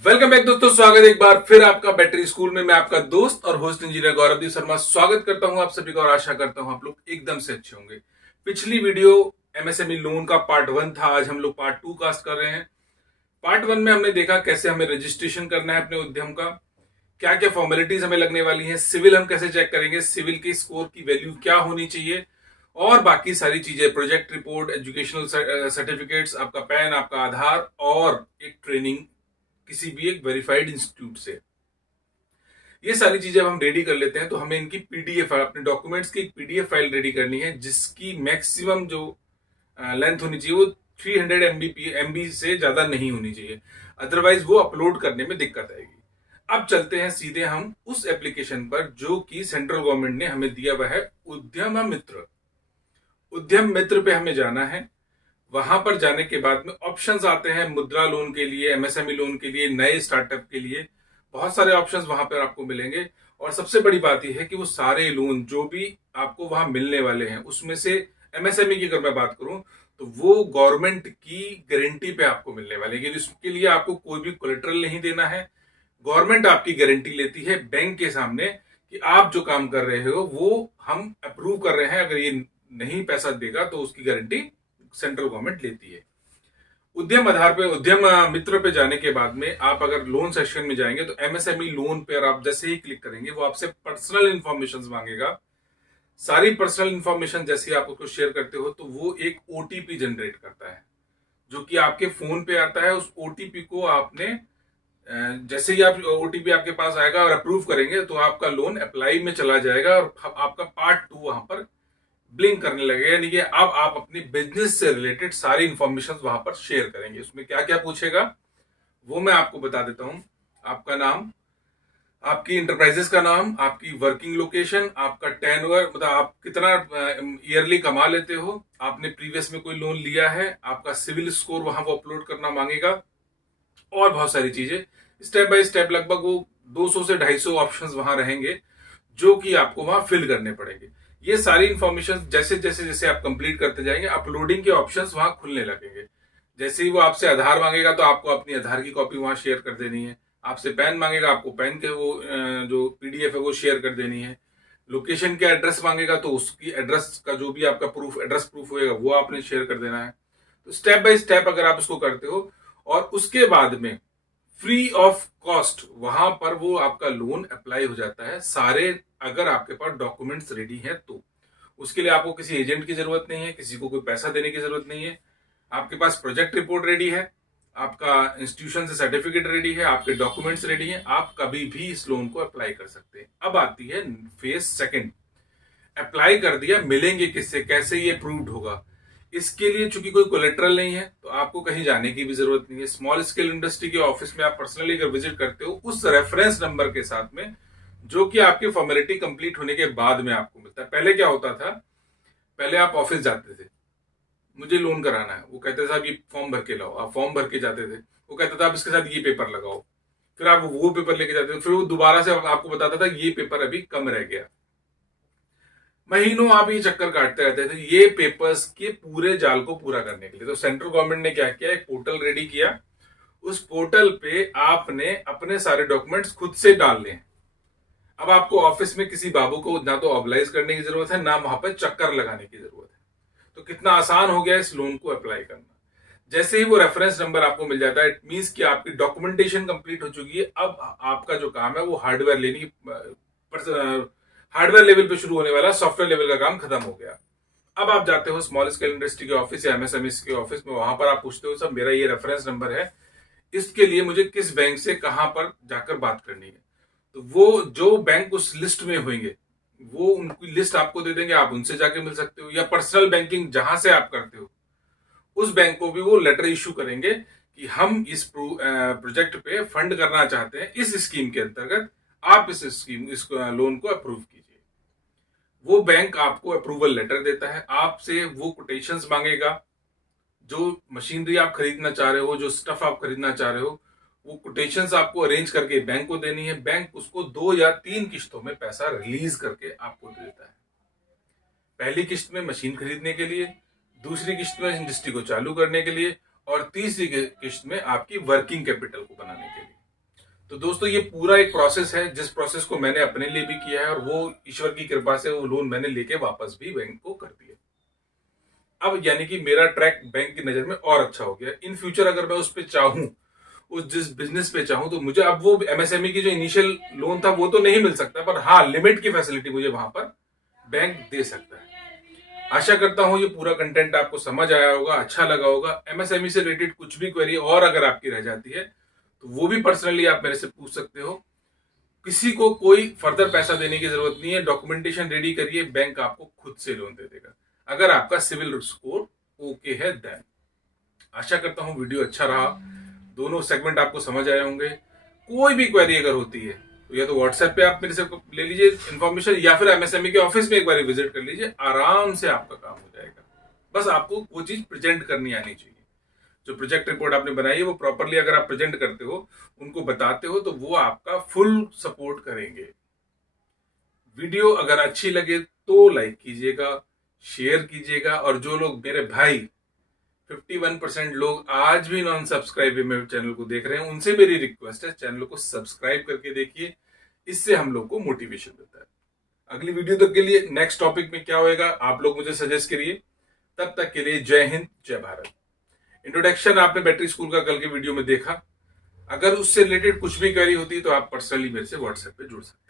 Welcome back दोस्तों, स्वागत है एक बार फिर आपका बैटरी स्कूल में। मैं आपका दोस्त और होस्ट इंजीनियर गौरवदीप शर्मा स्वागत करता हूं आप सभी का और आशा करता हूं आप लोग एकदम से अच्छे होंगे। पिछली वीडियो एमएसएमई लोन का पार्ट 1 था। आज हम लोग पार्ट 2 कास्ट कर रहे हैं। पार्ट 1 में हमने देखा कैसे हमें रजिस्ट्रेशन करना है अपने उद्यम का, क्या क्या फॉर्मेलिटीज हमें लगने वाली हैं, सिविल हम कैसे चेक करेंगे, सिविल की स्कोर की वैल्यू क्या होनी चाहिए और बाकी सारी चीजें, प्रोजेक्ट रिपोर्ट, एजुकेशनल सर्टिफिकेट्स, आपका पैन, आपका आधार और एक ट्रेनिंग किसी भी एक वेरीफाइड इंस्टीट्यूट से। ये सारी चीजें हम रेडी कर लेते हैं तो हमें इनकी पीडीएफ, अपने डॉक्यूमेंट्स की एक पीडीएफ फाइल रेडी करनी है जिसकी मैक्सिमम जो लेंथ होनी चाहिए वो 300 MB से ज्यादा नहीं होनी चाहिए, अदरवाइज वो अपलोड करने में दिक्कत आएगी। अब चलते हैं सीधे हम उस एप्लीकेशन पर जो कि सेंट्रल गवर्नमेंट ने हमें दिया हुआ है, उद्यम मित्र। उद्यम मित्र पे हमें जाना है। वहां पर जाने के बाद में ऑप्शंस आते हैं मुद्रा लोन के लिए, एमएसएमई लोन के लिए, नए स्टार्टअप के लिए। बहुत सारे ऑप्शंस वहां पर आपको मिलेंगे और सबसे बड़ी बात यह है कि वो सारे लोन जो भी आपको वहां मिलने वाले हैं उसमें से एमएसएमई की अगर मैं बात करूं तो वो गवर्नमेंट की गारंटी पे आपको मिलने वाले हैं। इसके लिए आपको कोई भी कोलेटरल नहीं देना है। गवर्नमेंट आपकी गारंटी लेती है बैंक के सामने कि आप जो काम कर रहे हो वो हम अप्रूव कर रहे हैं। अगर ये नहीं पैसा देगा तो उसकी गारंटी सेंट्रल गवर्नमेंट लेती है। उद्यम आधार पे, उद्यम मित्र पे जाने के बाद में आप अगर लोन सेक्शन में जाएंगे तो एमएसएमई लोन पे आप जैसे ही क्लिक करेंगे वो आपसे पर्सनल इंफॉर्मेशन मांगेगा। सारी पर्सनल इंफॉर्मेशन जैसे आप उसको शेयर करते हो तो वो एक ओटीपी जनरेट करता है जो कि आपके फोन पे आता है। उस ओटीपी को आपने जैसे ही आप ओटीपी आपके पास आएगा और अप्रूव करेंगे तो आपका लोन अप्लाई में चला जाएगा और आपका पार्ट 2 वहां पर ब्लिंक करने लगेगा। यानी कि अब आप अपनी बिजनेस से रिलेटेड सारी इंफॉर्मेशन वहां पर शेयर करेंगे। उसमें क्या क्या पूछेगा वो मैं आपको बता देता हूं। आपका नाम, आपकी इंटरप्राइजेस का नाम, आपकी वर्किंग लोकेशन, आपका टेनवर, मतलब आप कितना ईयरली कमा लेते हो, आपने प्रीवियस में कोई लोन लिया है, आपका सिविल स्कोर वहां वो अपलोड करना मांगेगा और बहुत सारी चीजें। स्टेप बाय स्टेप लगभग वो 200 से 250 ऑप्शंस वहां रहेंगे जो कि आपको वहां फिल करने पड़ेंगे। ये सारी इंफॉर्मेशन जैसे जैसे जैसे आप कंप्लीट करते जाएंगे अपलोडिंग के ऑप्शंस वहां खुलने लगेंगे। जैसे ही वो आपसे आधार मांगेगा तो आपको अपनी आधार की कॉपी वहां शेयर कर देनी है। आपसे पैन मांगेगा, आपको पैन के वो जो पीडीएफ है वो शेयर कर देनी है। लोकेशन के एड्रेस मांगेगा तो उसकी एड्रेस का जो भी आपका प्रूफ, एड्रेस प्रूफ होएगा वो आपने शेयर कर देना है। तो स्टेप बाय स्टेप अगर आप इसको करते हो और उसके बाद में फ्री ऑफ कॉस्ट वहां पर वो आपका लोन अप्लाई हो जाता है सारे, अगर आपके पास डॉक्यूमेंट्स रेडी हैं तो। उसके लिए आपको किसी एजेंट की जरूरत नहीं है, किसी को कोई पैसा देने की जरूरत नहीं है। आपके पास प्रोजेक्ट रिपोर्ट रेडी है, आपका इंस्टीट्यूशन से सर्टिफिकेट रेडी है, आपके डॉक्यूमेंट्स रेडी हैं, आप कभी भी इस लोन को अप्लाई कर सकते हैं। अब आती है फेज सेकंड। अप्लाई कर दिया, मिलेंगे किससे, कैसे ये प्रूव्ड होगा। इसके लिए चूंकि कोई कोलेट्रल नहीं है तो आपको कहीं जाने की भी जरूरत नहीं है। स्मॉल स्केल इंडस्ट्री के ऑफिस में आप पर्सनली अगर विजिट करते हो उस रेफरेंस नंबर के साथ में जो कि आपकी फॉर्मेलिटी कंप्लीट होने के बाद में आपको मिलता है। पहले क्या होता था, पहले आप ऑफिस जाते थे, मुझे लोन कराना है, वो कहते थे आप ये फॉर्म भर के लाओ, आप फॉर्म भर के जाते थे, वो कहता था आप इसके साथ ये पेपर लगाओ, फिर आप वो पेपर लेके जाते थे, फिर वो दोबारा से आपको बताता था ये पेपर अभी कम रह गया। महीनों आप ये चक्कर काटते रहते थे ये पेपर्स के पूरे जाल को पूरा करने के लिए। तो सेंट्रल गवर्नमेंट ने क्या किया, एक पोर्टल रेडी किया। उस पोर्टल पे आपने अपने सारे डॉक्यूमेंट्स खुद से डालने हैं। अब आपको ऑफिस में किसी बाबू को ना तो ऑब्लाइज करने की जरूरत है, ना वहां पर चक्कर लगाने की जरूरत है। तो कितना आसान हो गया इस लोन को अप्लाई करना। जैसे ही वो रेफरेंस नंबर आपको मिल जाता है, इट मींस कि आपकी डॉक्यूमेंटेशन कंप्लीट हो चुकी है। अब आपका जो काम है वो हार्डवेयर लेनी, हार्डवेयर लेवल पे शुरू होने वाला, सॉफ्टवेयर लेवल का काम खत्म हो गया। अब आप जाते हो स्मॉल स्केल इंडस्ट्री के ऑफिस या एमएसएमई के ऑफिस में, वहां पर आप पूछते हो सर मेरा ये रेफरेंस नंबर है, इसके लिए मुझे किस बैंक से कहां पर जाकर बात करनी है। तो वो जो बैंक उस लिस्ट में होंगे वो उनकी लिस्ट आपको दे देंगे, आप उनसे जाके मिल सकते हो। या पर्सनल बैंकिंग जहां से आप करते हो उस बैंक को भी वो लेटर इश्यू करेंगे कि हम इस प्रोजेक्ट पे फंड करना चाहते हैं, इस स्कीम के अंतर्गत आप इस लोन को अप्रूव कीजिए। वो बैंक आपको अप्रूवल लेटर देता है, आपसे वो कोटेशंस मांगेगा। जो मशीनरी आप खरीदना चाह रहे हो, जो स्टफ आप खरीदना चाह रहे हो, वो कोटेशंस आपको अरेंज करके बैंक को देनी है। बैंक उसको 2 या 3 किस्तों में पैसा रिलीज करके आपको दे देता है। पहली किस्त में मशीन खरीदने के लिए, दूसरी किस्त में इंडस्ट्री को चालू करने के लिए और तीसरी किस्त में आपकी वर्किंग कैपिटल को बनाने के लिए। तो दोस्तों ये पूरा एक प्रोसेस है, जिस प्रोसेस को मैंने अपने लिए भी किया है और वो ईश्वर की कृपा से वो लोन मैंने लेके वापस भी बैंक को कर दिया। अब यानी कि मेरा ट्रैक बैंक की नजर में और अच्छा हो गया। इन फ्यूचर अगर मैं उस पे चाहूं, उस जिस बिजनेस पे चाहूं, तो मुझे अब वो एमएसएमई की जो इनिशियल लोन था वो तो नहीं मिल सकता, पर हाँ लिमिट की फैसिलिटी मुझे वहां पर बैंक दे सकता है। आशा करता हूं ये पूरा कंटेंट आपको समझ आया होगा, अच्छा लगा होगा। एमएसएमई से रिलेटेड कुछ भी क्वेरी और अगर आपकी रह जाती है तो वो भी पर्सनली आप मेरे से पूछ सकते हो। किसी को कोई फर्दर पैसा देने की जरूरत नहीं है, डॉक्यूमेंटेशन रेडी करिए, बैंक आपको खुद से लोन दे देगा अगर आपका सिविल स्कोर ओके है देन। आशा करता हूं वीडियो अच्छा रहा, दोनों सेगमेंट आपको समझ आए होंगे। कोई भी क्वेरी अगर होती है तो या तो व्हाट्सएप पे आप मेरे से ले लीजिए इन्फॉर्मेशन, या फिर एमएसएमई के ऑफिस में एक बार विजिट कर लीजिए, आराम से आपका काम हो जाएगा। बस आपको वो चीज प्रेजेंट करनी आनी चाहिए। जो प्रोजेक्ट रिपोर्ट आपने बनाई है वो प्रॉपरली अगर आप प्रेजेंट करते हो, उनको बताते हो, तो वो आपका फुल सपोर्ट करेंगे। वीडियो अगर अच्छी लगे तो लाइक कीजिएगा, शेयर कीजिएगा, और जो लोग मेरे भाई 51% लोग आज भी नॉन सब्सक्राइब मेरे चैनल को देख रहे हैं, उनसे मेरी रिक्वेस्ट है चैनल को सब्सक्राइब करके देखिए, इससे हम लोग को मोटिवेशन मिलता है। अगली वीडियो तक के लिए नेक्स्ट टॉपिक में क्या होएगा आप लोग मुझे सजेस्ट करिए। तब तक के लिए जय हिंद, जय भारत। इंट्रोडक्शन आपने बैटरी स्कूल का कल के वीडियो में देखा। अगर उससे रिलेटेड कुछ भी क्वेरी होती है तो आप पर्सनली मेरे से व्हाट्सएप पे जुड़ सकते हैं।